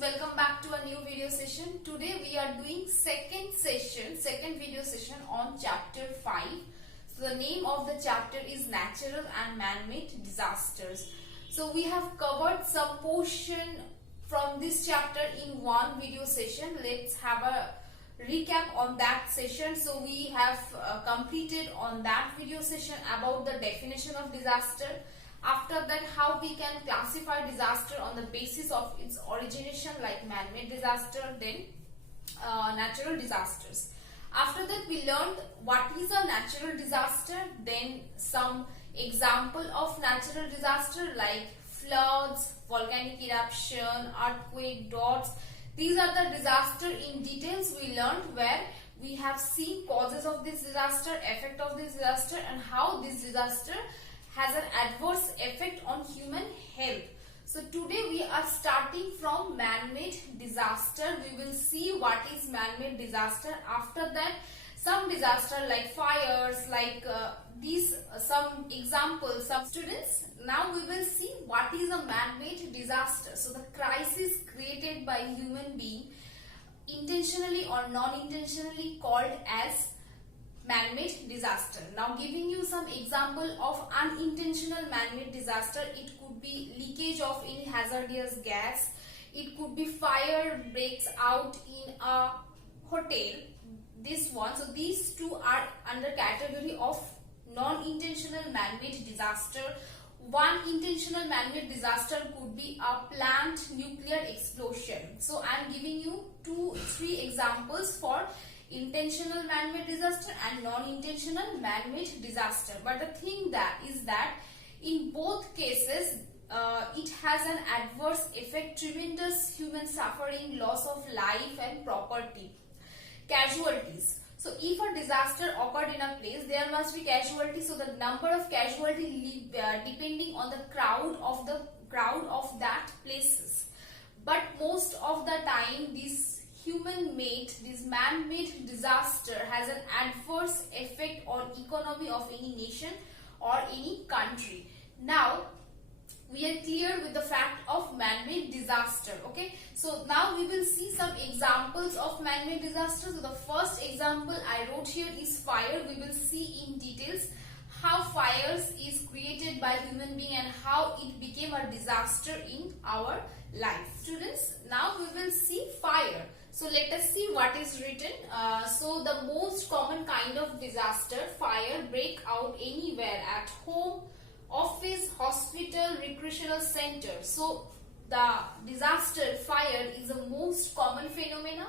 welcome back to a new video session. Today we are doing second video session on chapter 5. So the name of the chapter is natural and man-made disasters. So we have covered some portion from this chapter in one video session. Let's have a recap on that session. So we have completed on that video session about the definition of disaster. After that, how we can classify disaster on the basis of its origination, like man-made disaster, then natural disasters. After that, we learned what is a natural disaster, then some example of natural disaster like floods, volcanic eruption, earthquake, droughts. These are the disaster in details we learned, where we have seen causes of this disaster, effect of this disaster, and how this disaster has an adverse effect on human health. So today we are starting from man-made disaster. We will see what is man-made disaster. After that, some disaster like fires, like some examples, some students. Now we will see what is a man-made disaster. So the crisis created by human being, intentionally or non-intentionally, called as man-made disaster. Now giving you some example of unintentional man-made disaster. It could be leakage of any hazardous gas. It could be fire breaks out in a hotel. This one. So these two are under category of non-intentional man-made disaster. One intentional man-made disaster could be a plant nuclear explosion. So I am giving you 2-3 examples for intentional man-made disaster and non-intentional man-made disaster. But the thing is that in both cases it has an adverse effect, tremendous human suffering, loss of life and property, casualties. So if a disaster occurred in a place, there must be casualties. So the number of casualties depending on the crowd of that places. But most of the time, this man-made disaster has an adverse effect on economy of any nation or any country. Now we are clear with the fact of man-made disaster. Okay, so now we will see some examples of man-made disaster. So the first example I wrote here is fire. We will see in details how fires is created by human being and how it became a disaster in our life. Students, now we will see fire. So let us see what is written. So the most common kind of disaster, fire break out anywhere, at home, office, hospital, recreational center. So the disaster fire is the most common phenomena,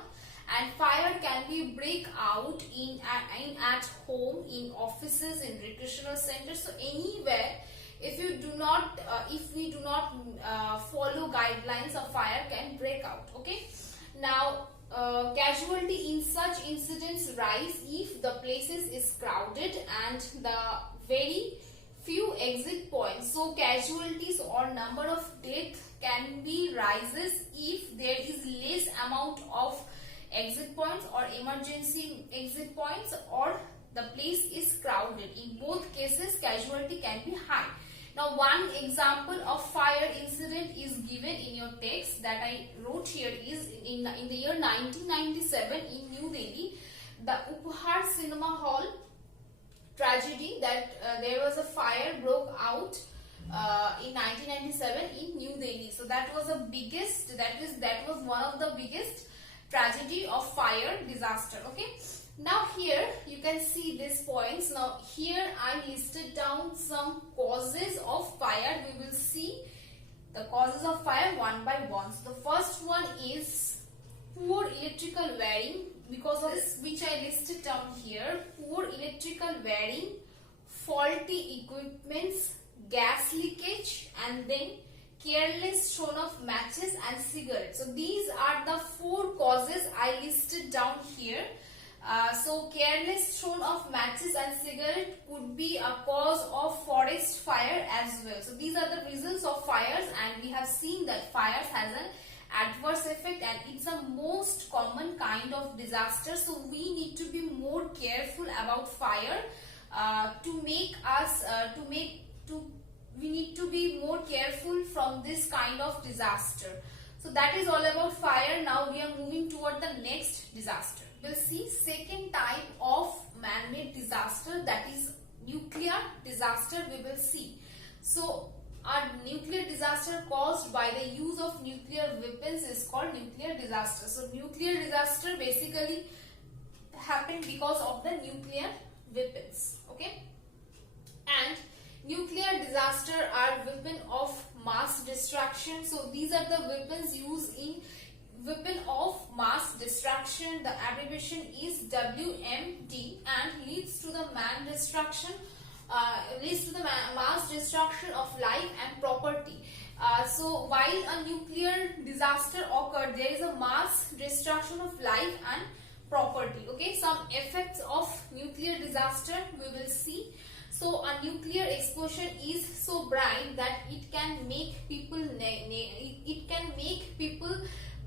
and fire can be break out at home, in offices, in recreational centers. So anywhere, if we do not follow guidelines, a fire can break out. Okay. Now casualty in such incidents rise if the places is crowded and the very few exit points. So casualties or number of death can be rises if there is less amount of exit points or emergency exit points, or the place is crowded. In both cases, casualty can be high. Now one example of fire incident is given in your text that I wrote here is in the year 1997 in New Delhi, the Upahar Cinema Hall tragedy, that there was a fire broke out in 1997 in New Delhi. So that was that was one of the biggest tragedy of fire disaster. Okay. Now here you can see these points. Now here I listed down some causes of fire. We will see the causes of fire one by one. So the first one is poor electrical wiring. Because of this, which I listed down here, poor electrical wiring, faulty equipments, gas leakage, and then careless thrown of matches and cigarettes. So these are the 4 causes I listed down here. So careless thrown of matches and cigarette could be a cause of forest fire as well. So these are the reasons of fires, and we have seen that fires has an adverse effect and it's a most common kind of disaster. So we need to be more careful about fire we need to be more careful from this kind of disaster. So that is all about fire. Now we are moving toward the next disaster. We'll see second type of man-made disaster, that is nuclear disaster we will see. So a nuclear disaster caused by the use of nuclear weapons is called nuclear disaster. So nuclear disaster basically happened because of the nuclear weapons. Okay, and nuclear disaster are weapon of mass destruction. So these are the weapons used in weapon of mass destruction. The abbreviation is WMD and leads to the mass destruction of life and property. So while a nuclear disaster occurred, there is a mass destruction of life and property. Okay, some effects of nuclear disaster we will see. So a nuclear explosion is so bright that it can make people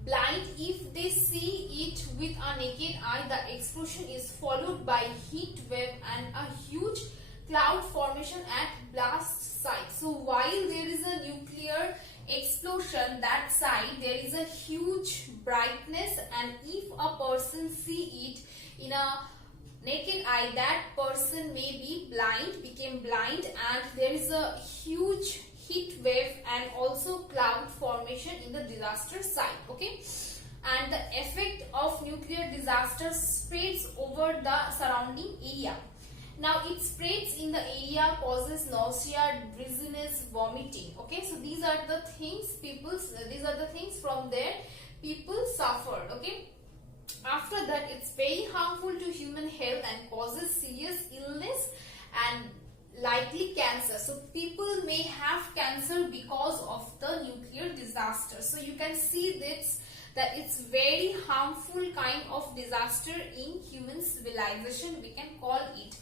blind if they see it with a naked eye. The explosion is followed by heat wave and a huge cloud formation at blast site. So while there is a nuclear explosion, that side there is a huge brightness, and if a person see it in a naked eye, that person may be became blind, and there is a huge heat wave and also cloud formation in the disaster site. Okay, and the effect of nuclear disaster spreads over the surrounding area. Now it spreads in the area, causes nausea, dizziness, vomiting. Okay, so these are the things from there people suffered. Okay, after that it's very harmful to human health and causes serious illness and likely cancer. So people may have cancer because of the nuclear disaster. So you can see this, that it's very harmful kind of disaster in human civilization, we can call it.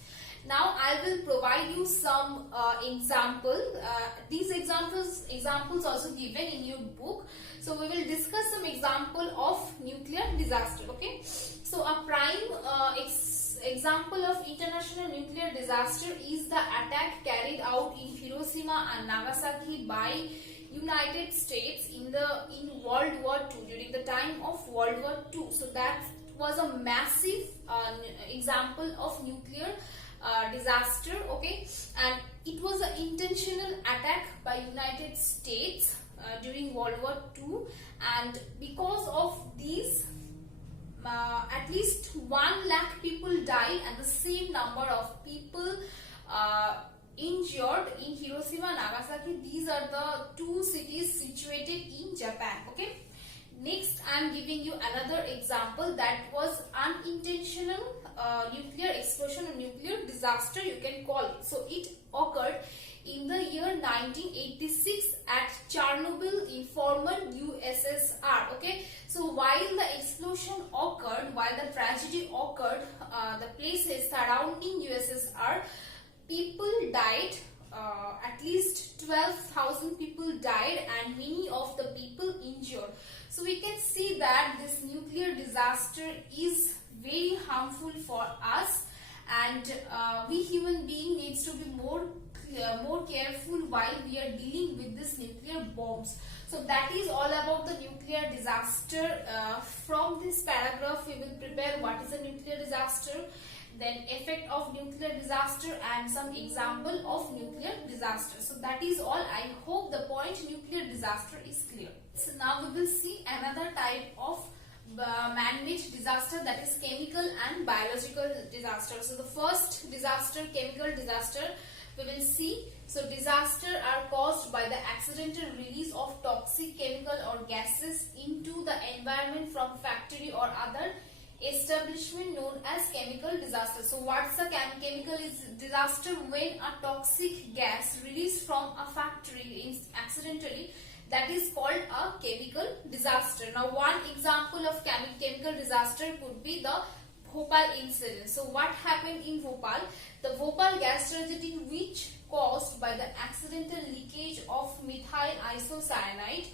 Now I will provide you some example. These examples also given in your book. So we will discuss some example of nuclear disaster. Okay. So a prime example of international nuclear disaster is the attack carried out in Hiroshima and Nagasaki by United States in World War II, during the time of World War II. So that was a massive example of nuclear disaster. Okay, and it was an intentional attack by United States during World War II, and because of these at least 1 lakh people died and the same number of people injured in Hiroshima and Nagasaki. These are the two cities situated in Japan. Okay, next I am giving you another example that was unintentional nuclear explosion or nuclear disaster, you can call it. So it occurred in the year 1986 at Chernobyl in former USSR. Okay, so while the explosion occurred, while the tragedy occurred, the places surrounding USSR, people died. At least 12,000 people died and many of the people injured. So we can see that this nuclear disaster is very harmful for us, and we human being needs to be more careful while we are dealing with this nuclear bombs. So that is all about the nuclear disaster. From this paragraph we will prepare what is a nuclear disaster, then effect of nuclear disaster, and some example of nuclear disaster. So that is all. I hope the point nuclear disaster is clear. So now we will see another type of man-made disaster, that is chemical and biological disaster. So the first disaster, chemical disaster, we will see. So disaster are caused by the accidental release of toxic chemical or gases into the environment from factory or other establishment, known as chemical disaster. So what's a chemical disaster? When a toxic gas released from a factory accidentally, that is called a chemical disaster. Now one example of chemical disaster could be the Bhopal incident. So what happened in Bhopal? The Bhopal gas tragedy, which caused by the accidental leakage of methyl isocyanate.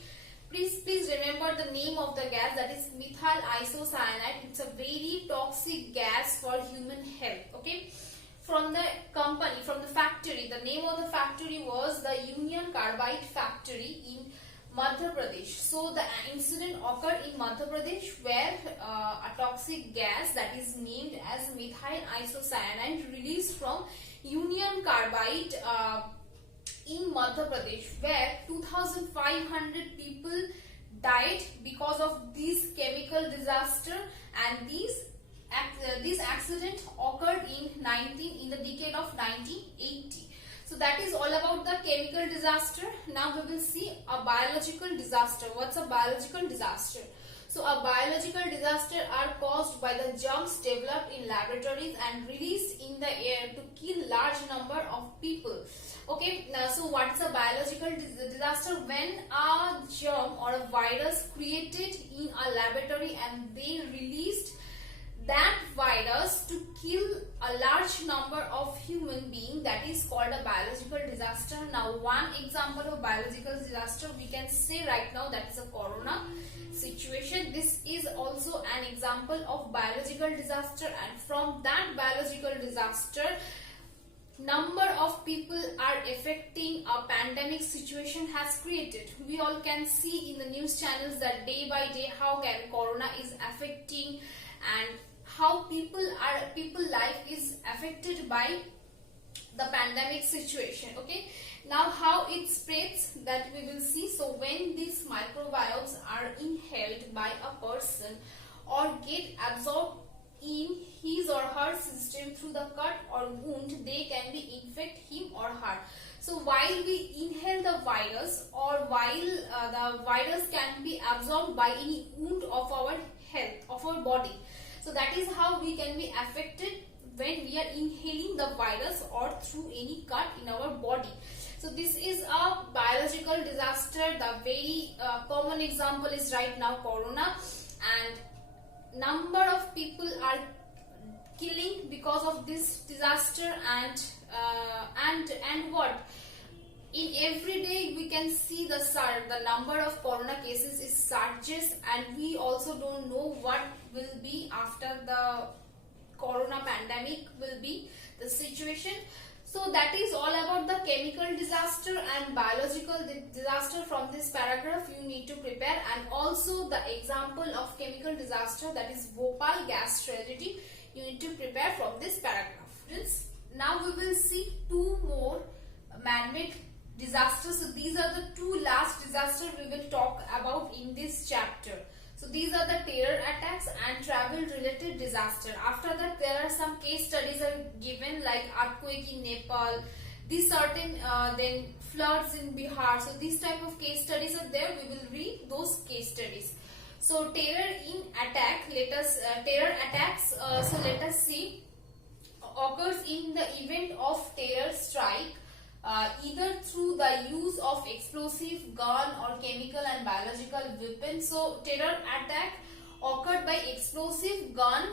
Please remember the name of the gas, that is methyl isocyanate. It's a very toxic gas for human health. Okay, from the company, from the factory, the name of the factory was the Union Carbide factory in Madhya Pradesh. So the incident occurred in Madhya Pradesh where a toxic gas that is named as methyl isocyanide released from Union Carbide in Madhya Pradesh, where 2,500 people died because of this chemical disaster, and this accident occurred in the decade of 1980. So that is all about the chemical disaster. Now we will see a biological disaster. What's a biological disaster? So a biological disaster are caused by the germs developed in laboratories and released in the air to kill large number of people. Okay, now, so what's a biological disaster? When a germ or a virus created in a laboratory and they released that virus to kill a large number of human beings, that is called a biological disaster. Now one example of biological disaster we can say right now, that is a corona situation. This is also an example of biological disaster, and from that biological disaster number of people are affecting a pandemic situation has created. We all can see in the news channels that day by day how corona is affecting and how people life is affected by the pandemic situation. Okay, now how it spreads, that we will see. So when these microbes are inhaled by a person or get absorbed in his or her system through the cut or wound, they can be infect him or her. So while we inhale the virus, or while the virus can be absorbed by any wound of our health, of our body. So that is how we can be affected when we are inhaling the virus or through any cut in our body. So this is a biological disaster. The very common example is right now corona, and number of people are killing because of this disaster, and what? In every day we can see the number of corona cases is surges, and we also don't know what will be after the corona pandemic will be the situation. So that is all about the chemical disaster and biological disaster. From this paragraph you need to prepare, and also the example of chemical disaster, that is Bhopal gas tragedy, you need to prepare from this paragraph. Now we will see two more man-made disasters. So these are the two last disasters we will talk about in this chapter. So these are the terror attacks and travel related disaster. After that there are some case studies are given, like earthquake in Nepal, these certain then floods in Bihar. So these type of case studies are there. We will read those case studies. So terror in attack, terror attacks, so let us see, occurs in the event of terror strike, either through the use of explosive, gun or chemical and biological weapons. So terror attack occurred by explosive gun,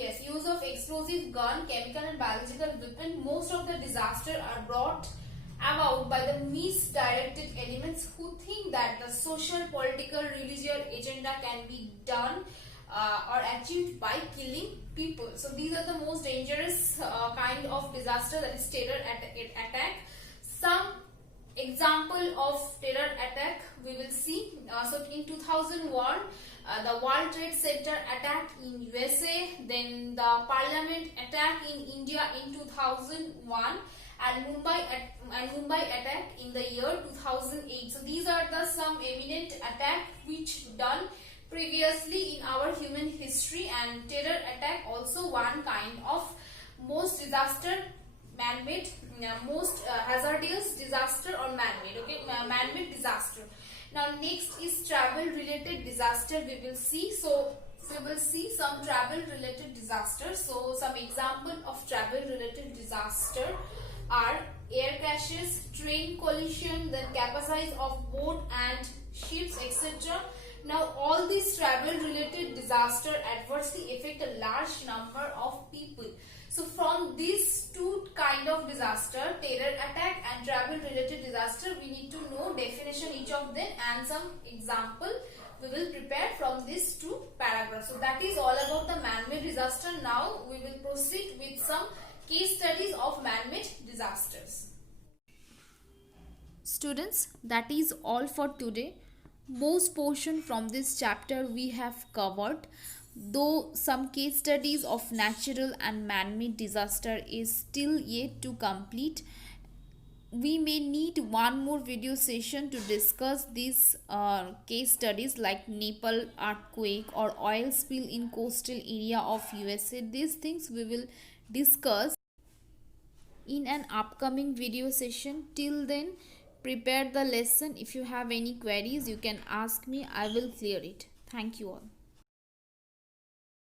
use of explosive gun, chemical and biological weapon. Most of the disasters are brought about by the misdirected elements who think that the social, political, religious agenda can be done or achieved by killing people. So these are the most dangerous kind of disaster, that is terror attack. Some example of terror attack we will see. So in 2001 the World Trade Center attack in USA, then the Parliament attack in India in 2001, and Mumbai attack in the year 2008. So these are the some eminent attack which done previously in our human history, and terror attack also one kind of most disaster man-made, most hazardous disaster or man-made. Okay, man-made disaster. Now next is travel related disaster we will see. So we will see some travel related disasters. So some example of travel related disaster are air crashes, train collision, then capsize of boat and ships, etc. Now all these travel related disaster adversely affect a large number of people. So from these two kind of disaster, terror attack and travel related disaster, we need to know definition each of them and some example we will prepare from these two paragraphs. So that is all about the man-made disaster. Now we will proceed with some case studies of man-made disasters. Students, that is all for today. Most portion from this chapter we have covered, though some case studies of natural and man-made disaster is still yet to complete. We may need one more video session to discuss these case studies like Nepal earthquake or oil spill in coastal area of USA. These things we will discuss in an upcoming video session. Till then, prepare the lesson. If you have any queries, you can ask me. I will clear it. Thank you all.